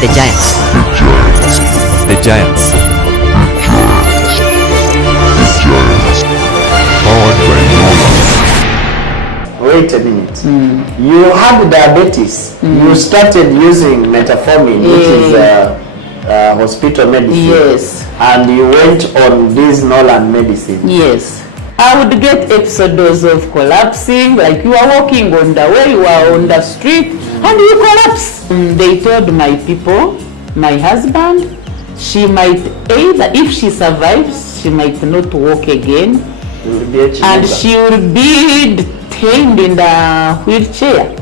The Giants. The Giants. Powered by Wait a minute. You had diabetes. You started using metformin, which is hospital medicine. Yes. And you went on this Nolan medicine. Yes. I would get episodes of collapsing, like you are walking on the way, you are on the street, and you collapse. They told my people, my husband, she might either, if she survives, she might not walk again, and she will be detained in the wheelchair.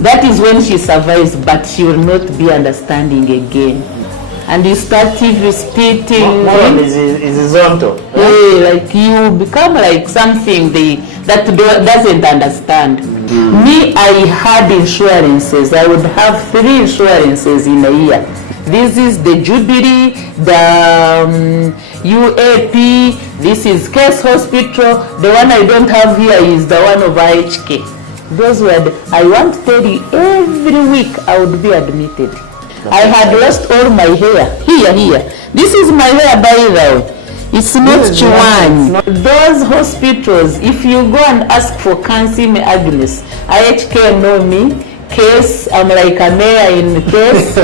That is when she survives, but she will not be understanding again. And you start repeating. Is horizontal. Like you become like something that doesn't understand. Me, I had insurances. I would have 3 insurances in a year. This is the Jubilee, the UAP, this is Case Hospital. The one I don't have here is the one of IHK. Those were I want to tell you, every week I would be admitted. I had lost all my hair. Here. This is my hair, by the way. It's not Chuan. Those hospitals, if you go and ask for KANSIIME Agnes, IHK know me. Case, I'm like a mayor in Case.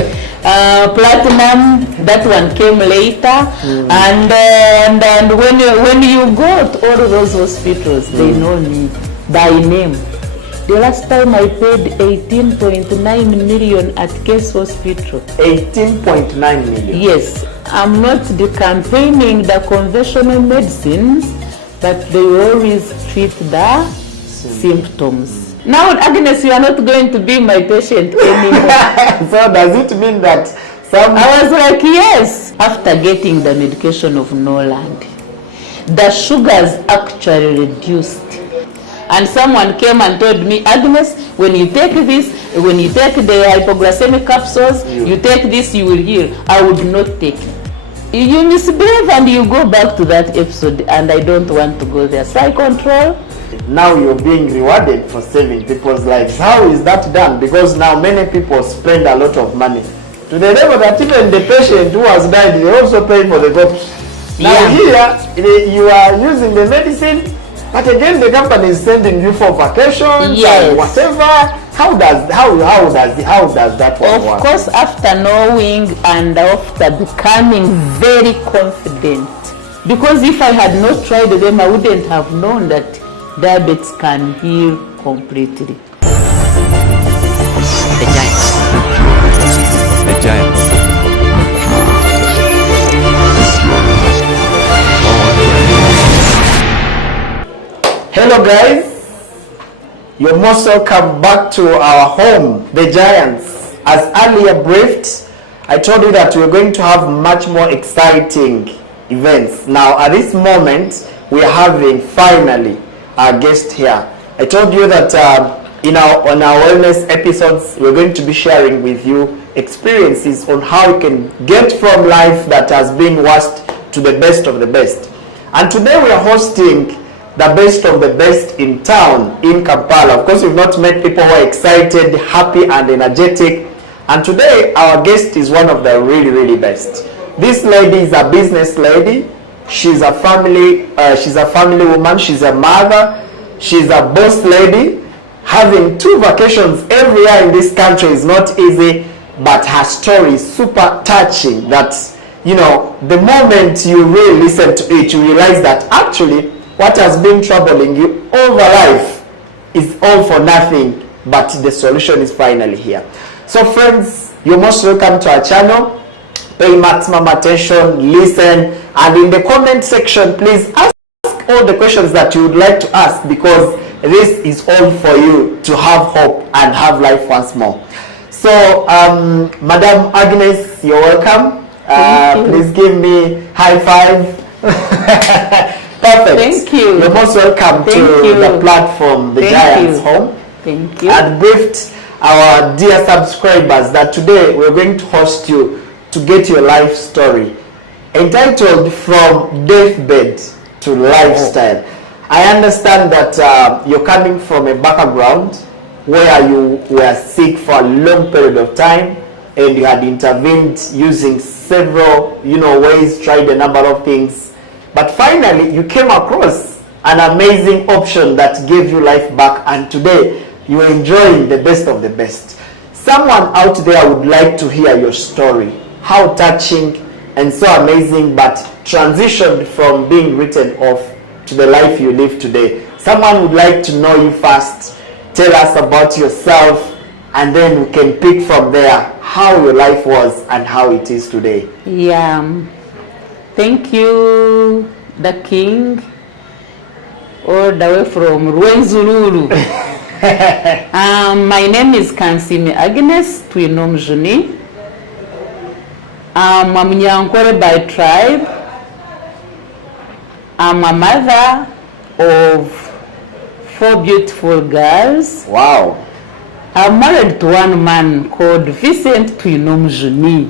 Platinum, that one came later. And when you go to all those hospitals, they know me by name. The last time I paid 18.9 million at Case Hospital. 18.9 million? Yes. I'm not campaigning the conventional medicines, but they always treat the symptoms. Now, Agnes, you are not going to be my patient anymore. So does it mean that I was like, yes. After getting the medication of Noland, the sugars actually reduced. And someone came and told me, Agnes, when you take this, when you take the hypoglycemic capsules, you take this, you will heal. I would not take it. You misbehave and you go back to that episode, and I don't want to go there. Side control. Now you're being rewarded for saving people's lives. How is that done? Because now many people spend a lot of money, to the level that even the patient who has died, they also pay for the doctor. Now here, you are using the medicine, but again the company is sending you for vacations and whatever. How does that one work? Of course, after knowing and after becoming very confident, because if I had not tried them, I wouldn't have known that diabetes can heal completely. The Giants. The Giants. Hello guys, you're most welcome back to our home, The Giants. As earlier briefed, I told you that we're going to have much more exciting events. Now at this moment, we are having finally our guest here. I told you that on our wellness episodes, we're going to be sharing with you experiences on how you can get from life that has been worst to the best of the best. And today we are hosting the best of the best in town, in Kampala. Of course, we've not met people who are excited, happy and energetic. And today our guest is one of the really best. This lady is a business lady. She's a family woman. She's a mother. She's a boss lady. Having 2 vacations every year in this country is not easy, but her story is super touching. That, you know, the moment you really listen to it, you realize that actually what has been troubling you over life is all for nothing, but the solution is finally here. So friends, you're most welcome to our channel. Pay maximum attention, listen, and in the comment section, please ask all the questions that you would like to ask, because this is all for you to have hope and have life once more. So, Madam Agnes, you're welcome. Please give me high five. Perfect. Thank you. You're most welcome to the platform, The Giants Home. Thank you. And briefed our dear subscribers that today we're going to host you to get your life story, entitled From Deathbed to Lifestyle. I understand that you're coming from a background where you were sick for a long period of time, and you had intervened using several, ways, tried a number of things, but finally you came across an amazing option that gave you life back, and today you are enjoying the best of the best. Someone out there would like to hear your story, how touching and so amazing, but transitioned from being written off to the life you live today. Someone would like to know you first. Tell us about yourself, and then we can pick from there how your life was and how it is today. Yeah, thank you, the king, all the way from Rwenzururu. My name is Kansiime Agnes Kansiime. I'm a Munyankore by tribe. I'm a mother of 4 beautiful girls. Wow. I'm married to one man called Vincent Kansiime.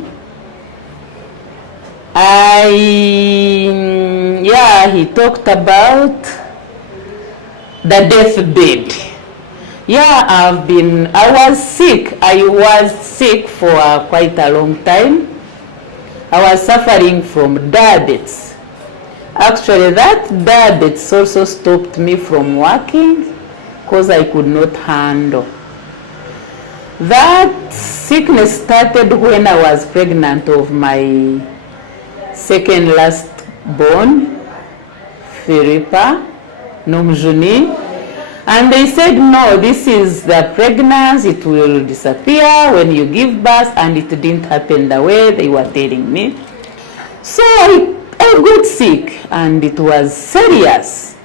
He talked about the deathbed. Yeah, I was sick. I was sick for quite a long time. I was suffering from diabetes. Actually, that diabetes also stopped me from working because I could not handle. That sickness started when I was pregnant of my second last born, Philippa Nomjuni. And they said, no, this is the pregnancy, it will disappear when you give birth, and it didn't happen the way they were telling me. So I got sick, and it was serious.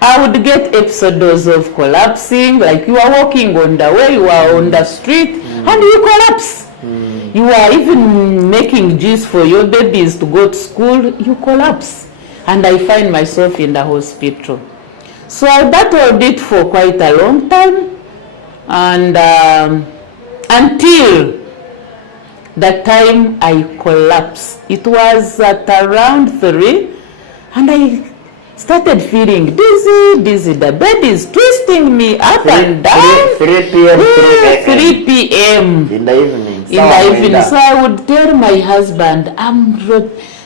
I would get episodes of collapsing, like you are walking on the way, you are on the street, and you collapse. You are even making juice for your babies to go to school, you collapse. And I find myself in the hospital. So I battled it for quite a long time, and until the time I collapsed. It was at around 3, and I started feeling dizzy. The bed is twisting me up and down. 3 p.m. 3 p.m. in the evening. So I would tell my husband,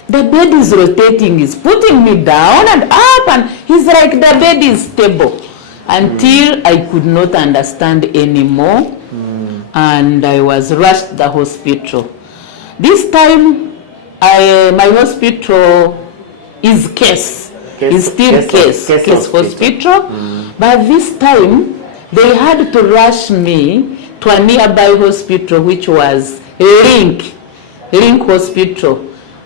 the bed is rotating, is putting me down and up, and he's like, the bed is stable. Until I could not understand anymore, and I was rushed to the hospital. This time, my hospital is case hospital. But this time, they had to rush me to a nearby hospital, which was Link Hospital.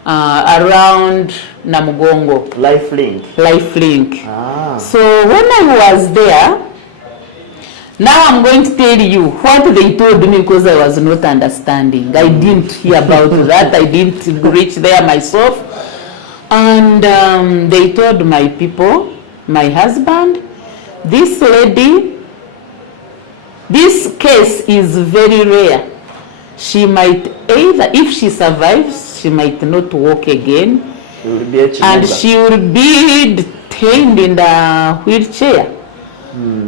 Around Namugongo. Life Link. So when I was there, now I'm going to tell you what they told me, because I was not understanding. I didn't hear about that. I didn't reach there myself. And they told my people, my husband, this lady, this case is very rare. She might either, if she survives, she might not walk again, and she will be detained in the wheelchair.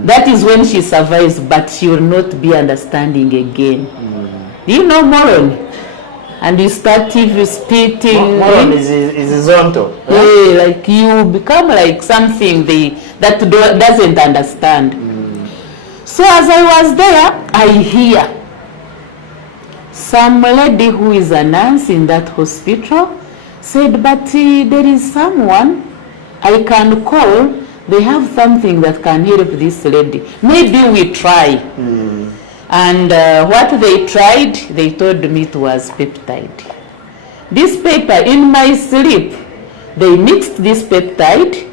That is when she survives, but she will not be understanding again. Do you know Moron? And you start spitting. Moron is zonto. Like you become like something that doesn't understand. So as I was there, I hear some lady who is a nurse in that hospital said, but there is someone I can call. They have something that can help this lady. Maybe we try. And what they tried, they told me it was peptide. This paper, in my sleep, they mixed this peptide,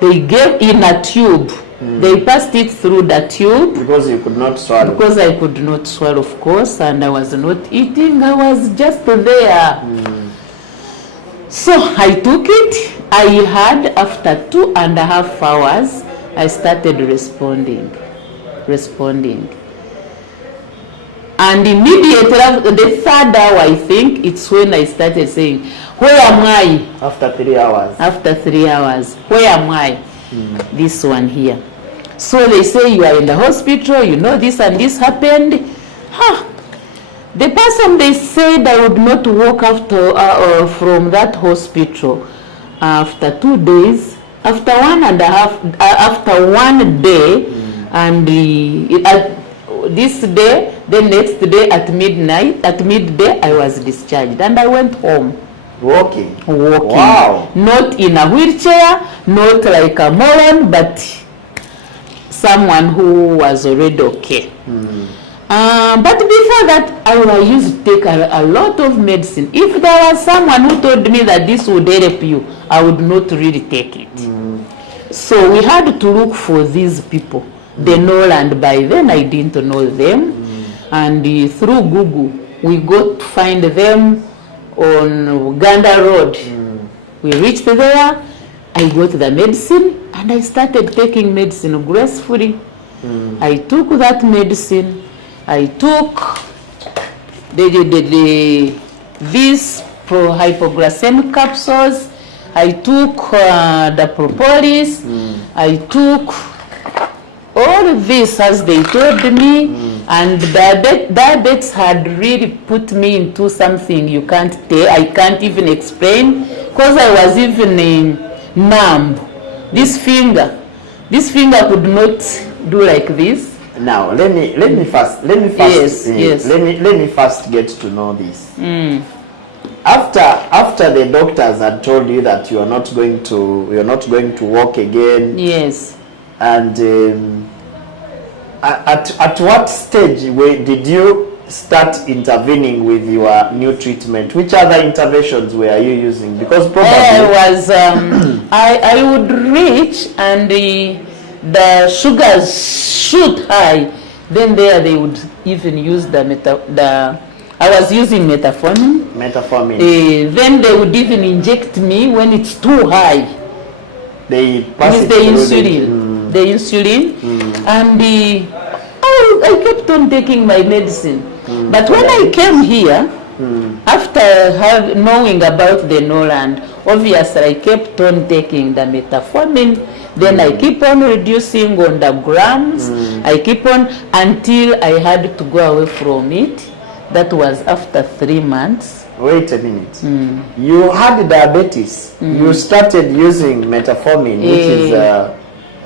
they gave in a tube. They passed it through the tube. Because you could not swallow. Because I could not swallow, of course, and I was not eating. I was just there. So I took it. I had, after 2.5 hours, I started responding. And immediately, the 3rd hour, I think, it's when I started saying, where am I? After 3 hours. After 3 hours, where am I? This one here. So they say, you are in the hospital, you know this and this happened. The person, they said I would not walk after from that hospital after 2 days, after 1.5, after 1 day, and this day, the next day at midday, I was discharged, and I went home. Walking. Wow. Not in a wheelchair, not like a moron, but someone who was already okay. But before that, I used to take a lot of medicine. If there was someone who told me that this would help you, I would not really take it. So we had to look for these people. They know, and by then I didn't know them. And through Google, we got to find them on Uganda Road. We reached there, I got the medicine, and I started taking medicine gracefully. I took that medicine. I took these hypoglycemic capsules. I took the propolis. I took all of this as they told me. And diabetes had really put me into something you can't tell. I can't even explain, because I was even numb. This finger could not do like this. Now let me first Yes. let me first get to know this. After the doctors had told you that you're not going to walk again. Yes. And at what stage did you start intervening with your new treatment? Which other interventions were you using? Because probably I was I would reach, and the sugars shoot high. Then they would even use I was using metformin. Then they would even inject me when it's too high. They pass with it the insulin. And I kept on taking my medicine. But when I came here, after knowing about the Noland, obviously I kept on taking the metformin. Then I keep on reducing on the grams. I keep on until I had to go away from it. That was after 3 months. Wait a minute. You had diabetes. You started using metformin, which is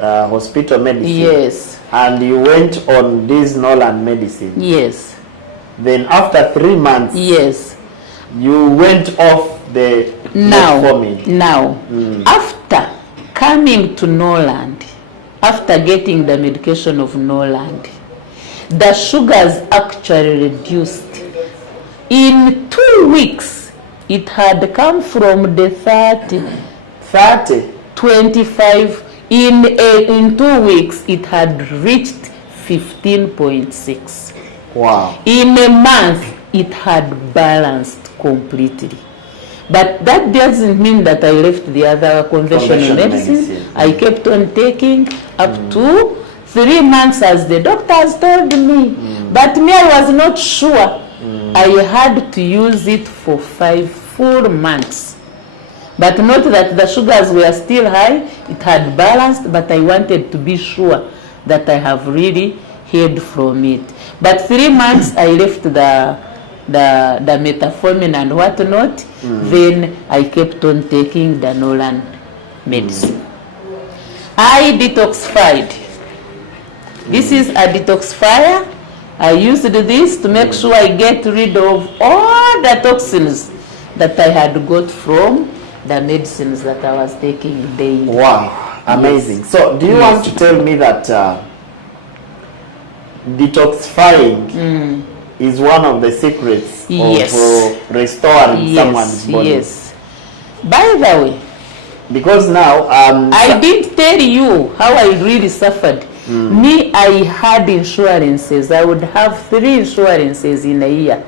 hospital medicine. Yes. And you went on this Noland medicine. Yes. Then after 3 months. Yes. You went off the metformin. Now, after coming to Noland, after getting the medication of Noland, the sugars actually reduced. In 2 weeks, it had come from the 25. In 2 weeks, it had reached 15.6. Wow. In a month, it had balanced completely. But that doesn't mean that I left the other conventional medicine. I kept on taking up to 3 months, as the doctors told me. But me, I was not sure. I had to use it for 5 full months. But not that the sugars were still high. It had balanced, but I wanted to be sure that I have really healed from it. But 3 months, I left the metformin and whatnot. Then I kept on taking the Noland medicine. I detoxified. This is a detoxifier. I used this to make sure I get rid of all the toxins that I had got from the medicines that I was taking daily. Wow, amazing. Yes. So do you want to tell me that detoxifying is one of the secrets of restoring someone's body? Yes. By the way, because now I did tell you how I really suffered. Me, I had insurances. I would have 3 insurances in a year.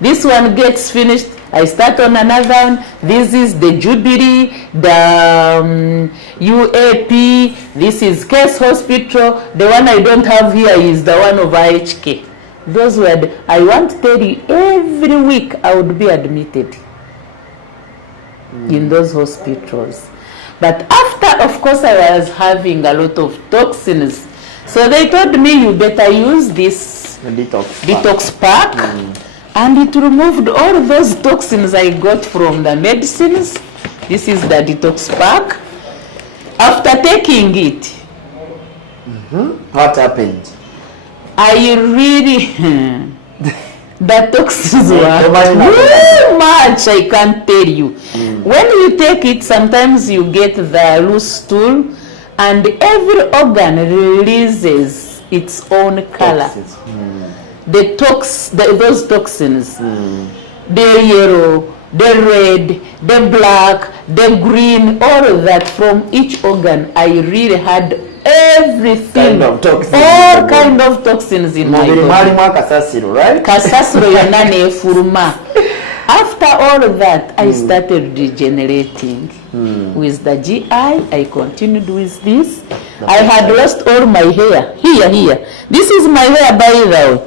This one gets finished, I start on another one. This is the Jubilee, the UAP, this is Case Hospital. The one I don't have here is the one of IHK. Those were, I want to tell you, every week I would be admitted in those hospitals. But after, of course, I was having a lot of toxins. So they told me, you better use this A detox pack, and it removed all those toxins I got from the medicines. This is the detox pack. After taking it, what happened? I really the toxins were Imagine too much, I can't tell you. When you take it, sometimes you get the loose stool, and every organ releases its own color. Those toxins, the yellow, the red, the black, the green, all of that from each organ. I really had everything, Kind of toxins all in the kind of toxins in my Mubiri body. mwalimu akasasiro, right? Kasasiro yonna nefuluma. After all of that, I started regenerating with the GI. I continued with this. I had lost all my hair. Here. This is my hair, by the way.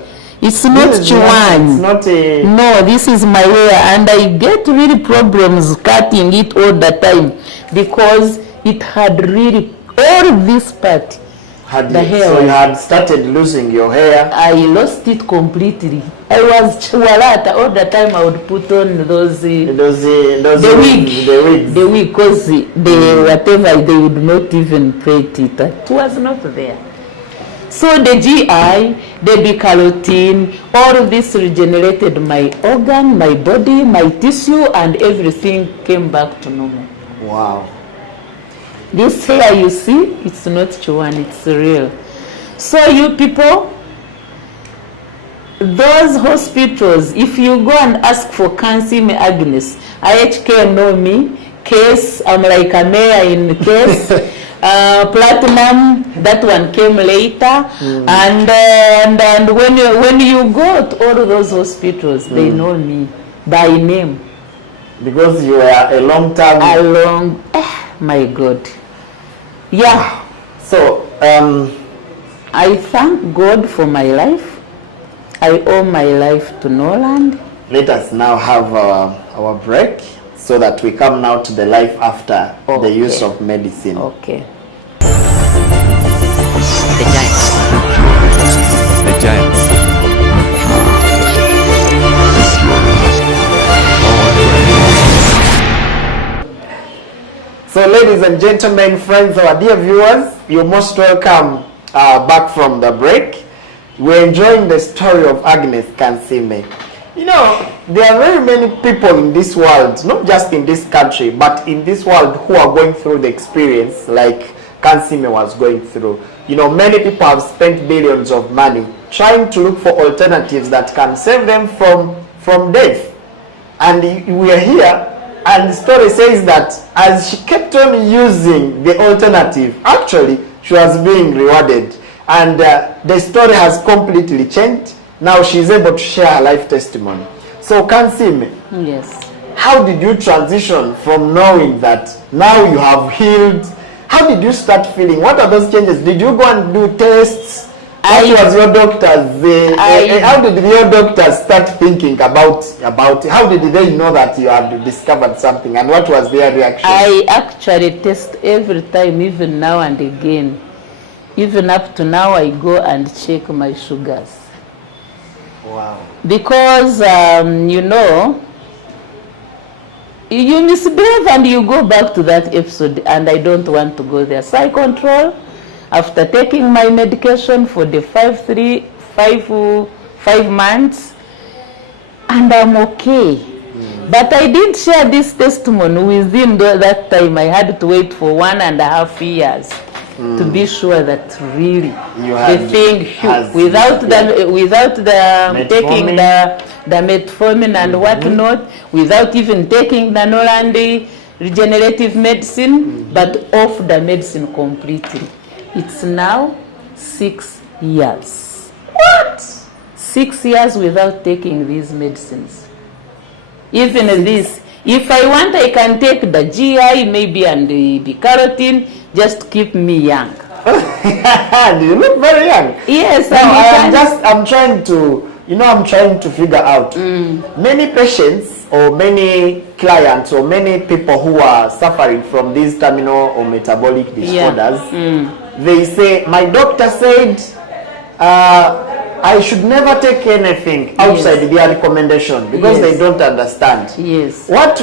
It's not Chuan. It's not a... No, this is my hair, and I get really problems cutting it all the time because it had really all this part. The hair. So you had started losing your hair. I lost it completely. I was chihuahua all the time. I would put on those the wig, because the whatever, they would not even plait it. It was not there. So the GI, the B-carotene, all of this regenerated my organ, my body, my tissue, and everything came back to normal. Wow. This hair you see, it's not Chuan, it's real. So you people, those hospitals, if you go and ask for KANSIIME Agnes, IHK know me, case, I'm like a mayor in case, platinum, that one came later, and when you go to all those hospitals, they know me by name. Because you were a long time... My God. Yeah. So, I thank God for my life. I owe my life to Noland. let us now have our break so that we come now to the life after the use of medicine. Okay. The Giants. The Giants. So ladies and gentlemen, friends, our dear viewers, you're most welcome back from the break. We're enjoying the story of Agnes Kansiime. You know, there are very many people in this world, not just in this country, but in this world who are going through the experience like Kansiime was going through. You know, many people have spent billions of money trying to look for alternatives that can save them from death. And we are here, and the story says that as she kept on using the alternative, actually she was being rewarded, and the story has completely changed. Now she's able to share her life testimony. So Kansiime, Yes. how did you transition from knowing that now you have healed? How did you start feeling? What are those changes? Did you go and do tests? What was your doctors? How did your doctors start thinking about how did they know that you had discovered something, and what was their reaction? I actually test every time, even now and again. Even up to now, I go and check my sugars. Wow. Because, you know, you misbehave and you go back to that episode, and I don't want to go there. So I control. After taking my medication for the 5 months, and I'm okay. But I didn't share this testimony within that time. I had to wait for 1.5 years to be sure that really the thing, without the taking the metformin and whatnot, without even taking the Norandi regenerative medicine, but off the medicine completely. It's now 6 years. What? 6 years without taking these medicines. Even this, if I want, I can take the GI maybe and the carotene, just keep me young. You look very young. Yes, I'm trying to figure out many patients or many clients or many people who are suffering from these terminal or metabolic disorders. They say, my doctor said I should never take anything outside their recommendation because they don't understand. Yes. How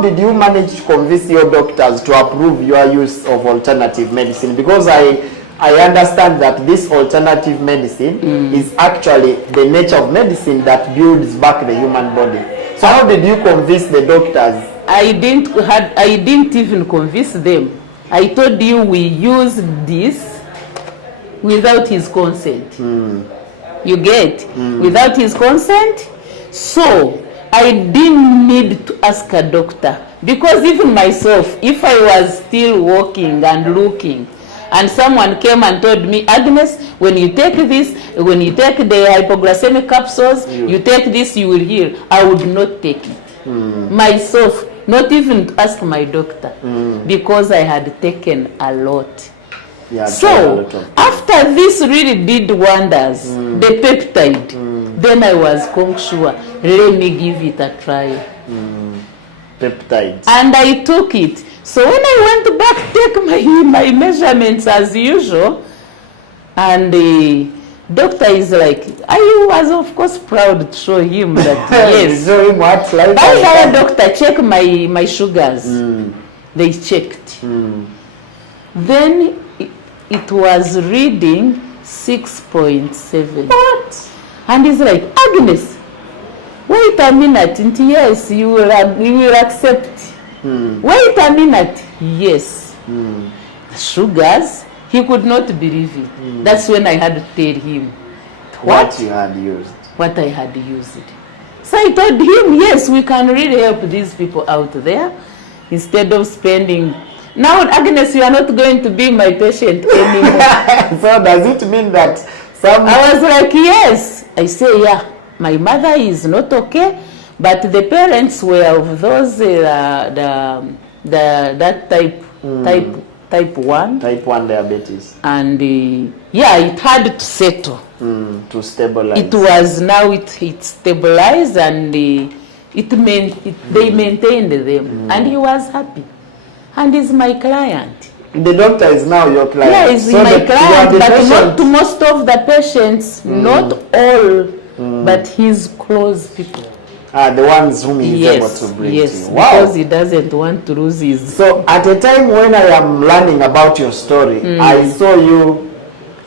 did you manage to convince your doctors to approve your use of alternative medicine? Because I understand that this alternative medicine is actually the nature of medicine that builds back the human body. So how did you convince the doctors? I didn't even convince them. I told you we use this without his consent. You get? Without his consent. So I didn't need to ask a doctor, because even myself, if I was still walking and looking and someone came and told me, Agnes, when you take this, when you take the hypoglycemic capsules, you take this, you will heal, I would not take it. Myself, not even to ask my doctor, because I had taken a lot. So after this really did wonders, the peptide, then I was sure, let me give it a try. Peptides. And I took it. So when I went back to take my measurements as usual, and the doctor is like, I was of course proud to show him that yes. Show him what life. I had a doctor check my sugars. They checked. Then it was reading 6.7. What? And he's like, Agnes, wait a minute. And yes, you will accept. Wait a minute. Yes. The sugars, he could not believe it. That's when I had to tell him what you had used. What I had used. So I told him, yes, we can really help these people out there instead of spending. Now, Agnes, you are not going to be my patient anymore. So does it mean that some... I was like, yes. I say, yeah, my mother is not okay, but the parents were of those, that type 1. Type 1 diabetes. And yeah, it had to settle. To stabilize. It was, now it stabilized, and they maintained them. And he was happy. And he's my client. The doctor is now your client. Yeah, he's my client, but not to most of the patients, not all, but his close people. The ones whom he is able to bring to you. Wow. Because he doesn't want to lose his... So at the time when I am learning about your story, I saw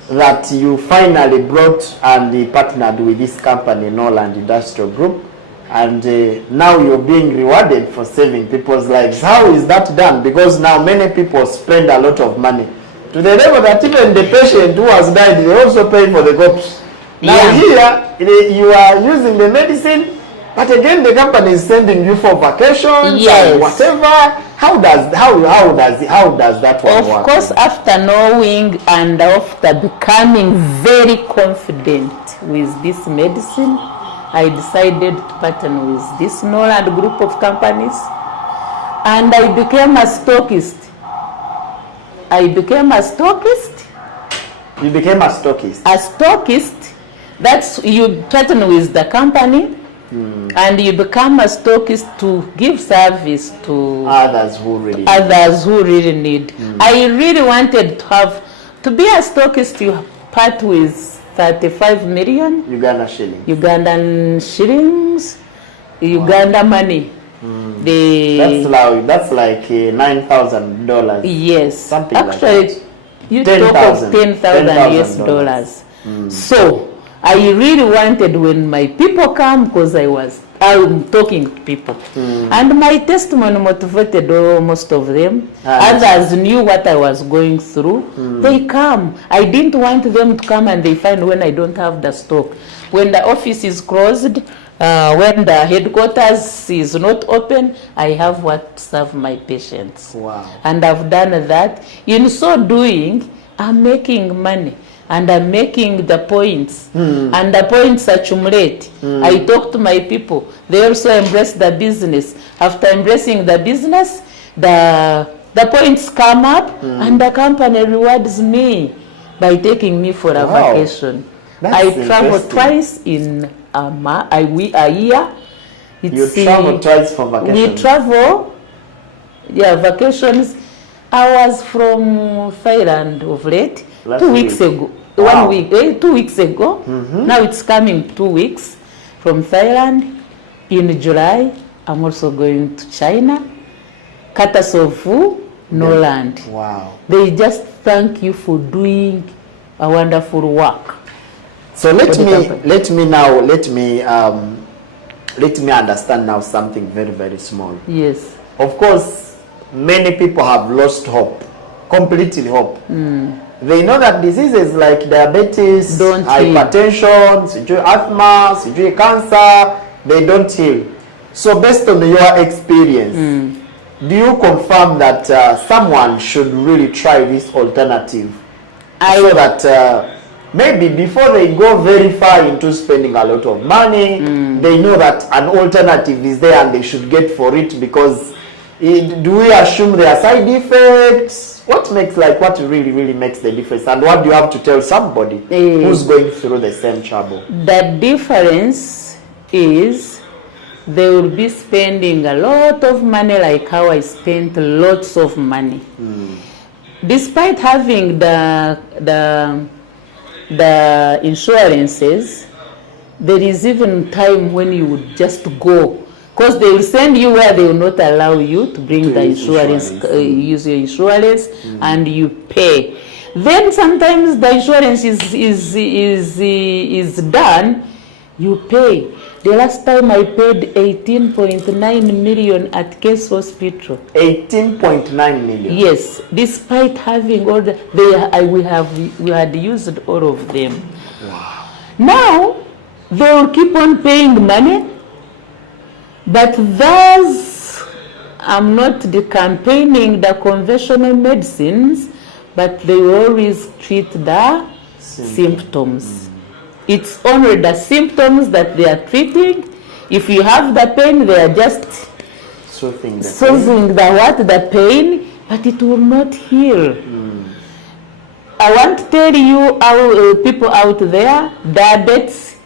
that you finally brought and partnered with this company, Noland Industrial Group. And now you're being rewarded for saving people's lives. How is that done? Because now many people spend a lot of money, to the level that even the patient who has died, they also pay for the corpse. Now here, you are using the medicine, but again the company is sending you for vacations and whatever. How does that one work? Of course, after knowing and after becoming very confident with this medicine, I decided to partner with this Noland group of companies, and I became a stockist. You became a stockist? A stockist, that's, you partner with the company, and you become a stockist to give service to others who really need. I really wanted to be a stockist. You part with 35 million Uganda shillings. Ugandan shillings, Uganda money. That's like $9,000. Yes, something actually, like that. You talk of 10,000 US dollars. So I really wanted, when my people come, because I'm talking to people, and my testimony motivated most of them. Others knew what I was going through. They come. I didn't want them to come and they find when I don't have the stock. When the office is closed, when the headquarters is not open, I have what to serve my patients. Wow. And I've done that. In so doing, I'm making money. And I'm making the points, and the points accumulate. I talk to my people. They also embrace the business. After embracing the business, the points come up, and the company rewards me by taking me for a vacation. I travel twice in a year. You travel twice for vacation? We travel, vacations. I was from Thailand of late, 2 weeks ago. Wow. 1 week, 2 weeks ago. Now it's coming 2 weeks from Thailand. In July, I'm also going to China. Katasovu, Noland. Wow. They just thank you for doing a wonderful work. So let me understand now something very, very small. Yes. Of course, many people have lost hope, completely hope. They know that diseases like diabetes, Don't hypertension, asthma, cancer, they don't heal. So based on your experience, do you confirm that someone should really try this alternative? So that maybe before they go very far into spending a lot of money, they know that an alternative is there and they should get for it, because do we assume there are side effects? What really makes the difference, and what do you have to tell somebody who's going through the same trouble? The difference is they will be spending a lot of money, like how I spent lots of money. Despite having the insurances, there is even time when you would just go, because they will send you where they will not allow you to bring the insurance, use your insurance, and you pay. Then sometimes the insurance is done, you pay. The last time I paid 18.9 million at Case Hospital. 18.9 million? Yes, despite having all the, we had used all of them. Wow. Now, they will keep on paying money, but thus, I'm not campaigning the conventional medicines, but they always treat the symptoms. It's only the symptoms that they are treating. If you have the pain, they are just soothing the pain, but it will not heal. I want to tell you, our people out there, diabetes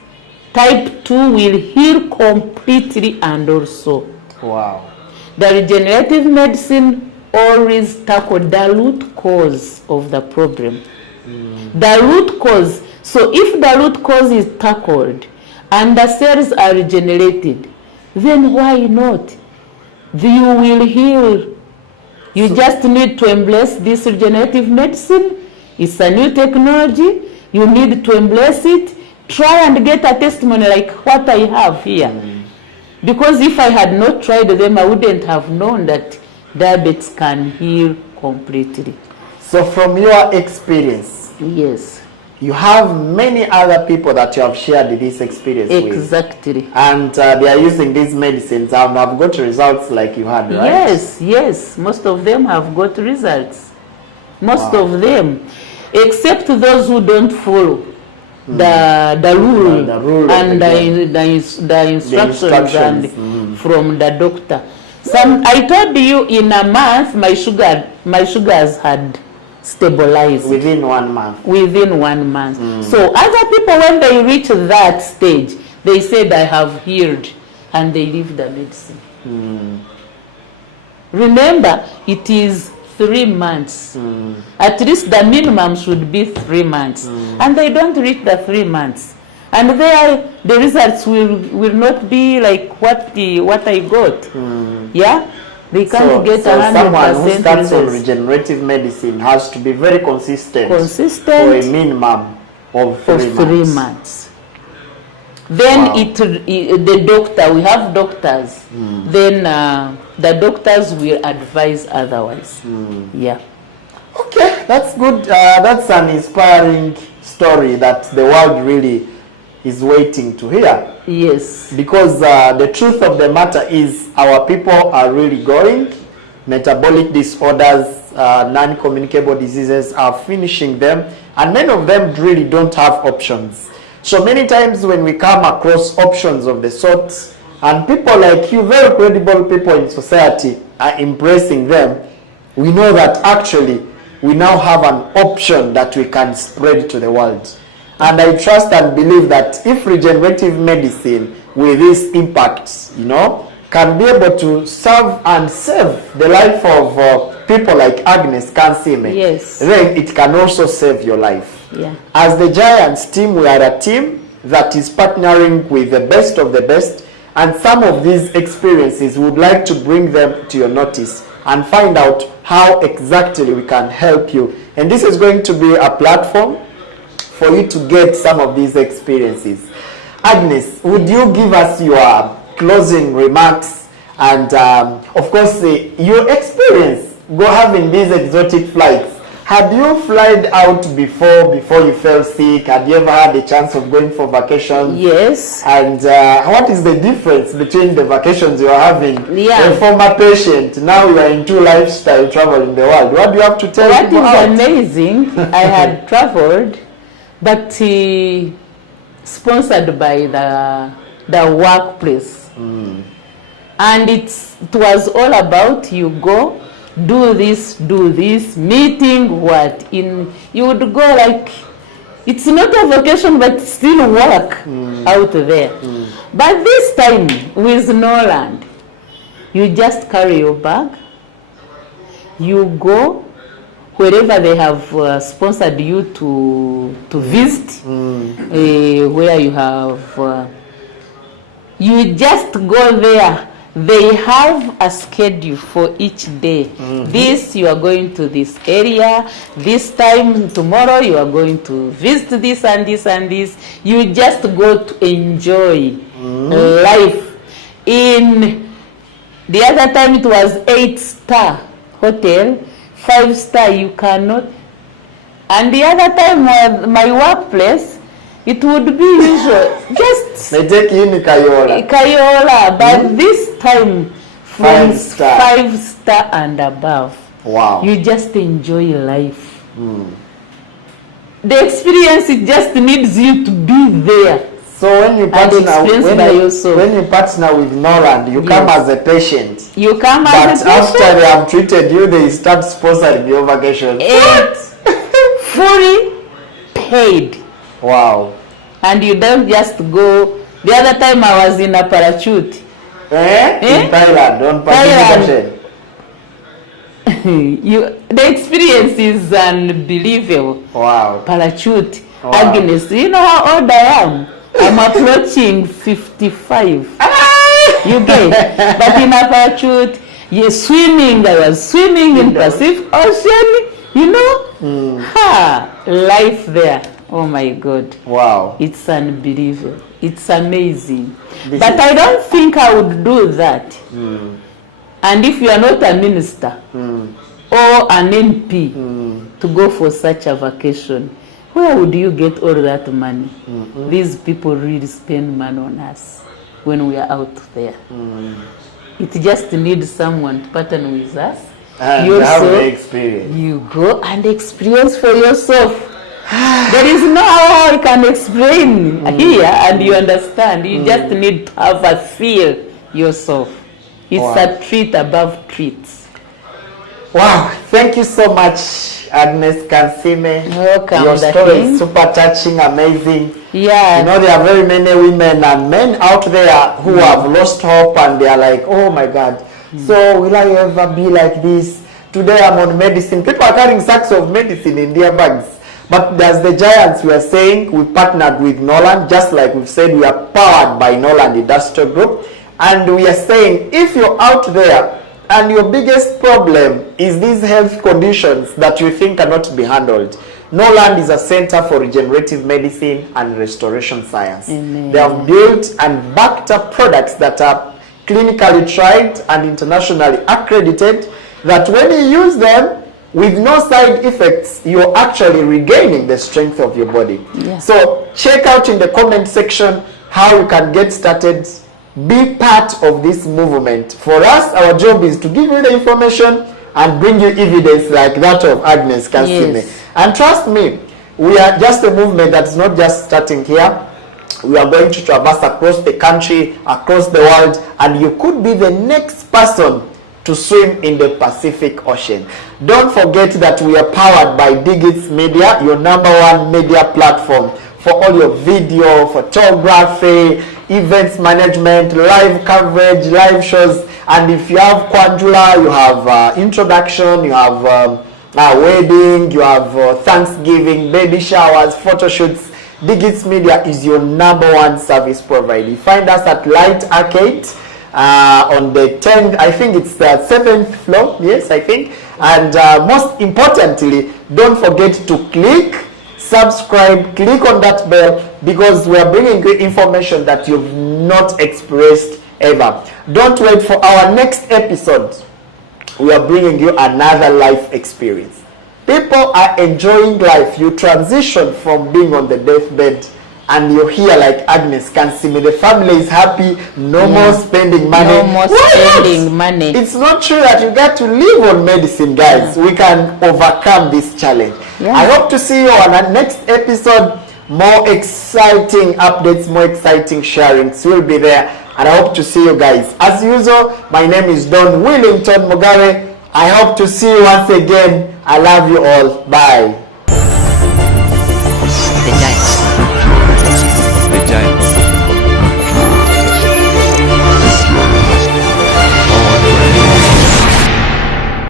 type 2 will heal completely, and also. Wow. The regenerative medicine always tackle the root cause of the problem. The root cause. So if the root cause is tackled and the cells are regenerated, then why not? You will heal. You just need to embrace this regenerative medicine. It's a new technology. You need to embrace it. Try and get a testimony like what I have here. Because if I had not tried them, I wouldn't have known that diabetes can heal completely. So from your experience, yes, you have many other people that you have shared this experience with. Exactly. And they are using these medicines and have got results like you had, right? Yes, yes. Most of them have got results. Most of them. Except those who don't follow the rule and the instructions and from the doctor. I told you in a month my sugars had stabilized. Within 1 month. Within 1 month. So other people, when they reach that stage, they said I have healed, and they leave the medicine. Remember, it is 3 months. At least the minimum should be 3 months. And they don't reach the 3 months. And the results will not be like what I got. Yeah? They can't get 100% someone who starts on results. regenerative medicine has to be very consistent for a minimum of 3 months. Then the doctor, we have doctors, then the doctors will advise otherwise. Yeah. Okay, that's good. That's an inspiring story that the world really is waiting to hear. Yes. Because the truth of the matter is our people are really going. Metabolic disorders, non-communicable diseases are finishing them, and many of them really don't have options. So many times when we come across options of the sort, and people like you, very credible people in society, are embracing them, we know that actually we now have an option that we can spread to the world. And I trust and believe that if regenerative medicine with this impact, can be able to serve and save the life of people like Agnes Kansiime, yes, then it can also save your life. Yeah. As the Giants team, we are a team that is partnering with the best of the best, and some of these experiences we would like to bring them to your notice and find out how exactly we can help you. And this is going to be a platform for you to get some of these experiences. Agnes, would you give us your closing remarks and of course your experience having these exotic flights? Had you flown out before you fell sick? Had you ever had a chance of going for vacation? Yes. And what is the difference between the vacations you are having? Yeah. A former patient, now you are into lifestyle travel in the world. What do you have to tell What people is out? amazing, I had traveled, but sponsored by the workplace. And it was all about you go, do this, meeting what in, you would go like, it's not a vacation but still work out there. But this time with Noland, you just carry your bag, you go wherever they have sponsored you to visit, where you have, you just go there. They have a schedule for each day. This, you are going to this area. This time, tomorrow, you are going to visit this and this and this. You just go to enjoy life. In the other time, it was 8-star hotel, 5-star, you cannot. And the other time, my workplace, it would be usual, just they take you in Kayola, but this time from 5-star. 5-star and above. Wow. You just enjoy life. The experience, it just needs you to be there. So when you partner, yourself. when you partner with Noland, you come as a patient. You come But as a patient. after they have treated you, they start sponsoring your vacation. It's fully paid. Wow. And you don't just go. The other time I was in a parachute. In Thailand, on participation. The experience is unbelievable. Wow. Parachute. Wow. Agnes, you know how old I am? I'm approaching 55. You get? But in a parachute, you're swimming. I was swimming in Pacific Ocean. You know? Life there. Oh my God. Wow. It's unbelievable. It's amazing. But I don't think I would do that. And if you are not a minister or an MP to go for such a vacation, where would you get all that money? These people really spend money on us when we are out there. It just needs someone to partner with us. And you have the experience. You go and experience for yourself. There is no how I can explain here and you understand. You just need to have a feel yourself. It's a treat above treats. Wow, thank you so much, Agnes Kansiime. Welcome. Your story is super touching, amazing. Yeah. You know, there are very many women and men out there who have lost hope and they are like, oh my God, so will I ever be like this? Today I'm on medicine. People are carrying sacks of medicine in their bags. But as the Giants, we are saying, we partnered with Noland, just like we've said, we are powered by Noland Industrial Group. And we are saying, if you're out there and your biggest problem is these health conditions that you think cannot be handled, Noland is a center for regenerative medicine and restoration science. Amen. They have built and backed up products that are clinically tried and internationally accredited, that when you use them, with no side effects, you're actually regaining the strength of your body. Yeah. So check out in the comment section how you can get started. Be part of this movement. For us, our job is to give you the information and bring you evidence like that of Agnes Kansiime. Yes. And trust me, we are just a movement that's not just starting here. We are going to traverse across the country, across the world, and you could be the next person to swim in the Pacific Ocean. Don't forget that we are powered by Digits Media, your #1 media platform for all your video, photography, events management, live coverage, live shows. And if you have Kwanjula, you have introduction, you have wedding, you have Thanksgiving, baby showers, photo shoots, Digits Media is your #1 service provider. You find us at Light Arcade on the 10th, I think it's the 7th floor, yes, I think. And most importantly, don't forget to subscribe, click on that bell, because we are bringing you information that you've not experienced ever. Don't wait for our next episode. We are bringing you another life experience. People are enjoying life. You transition from being on the deathbed and you're here like Agnes Kansiime. The family is happy. No more spending money. No more spending money. It's not true that you got to live on medicine, guys. We can overcome this challenge. I hope to see you on our next episode. More exciting updates, more exciting sharings will be there. And I hope to see you guys. As usual, my name is Don Willington Mugabe. I hope to see you once again. I love you all. Bye.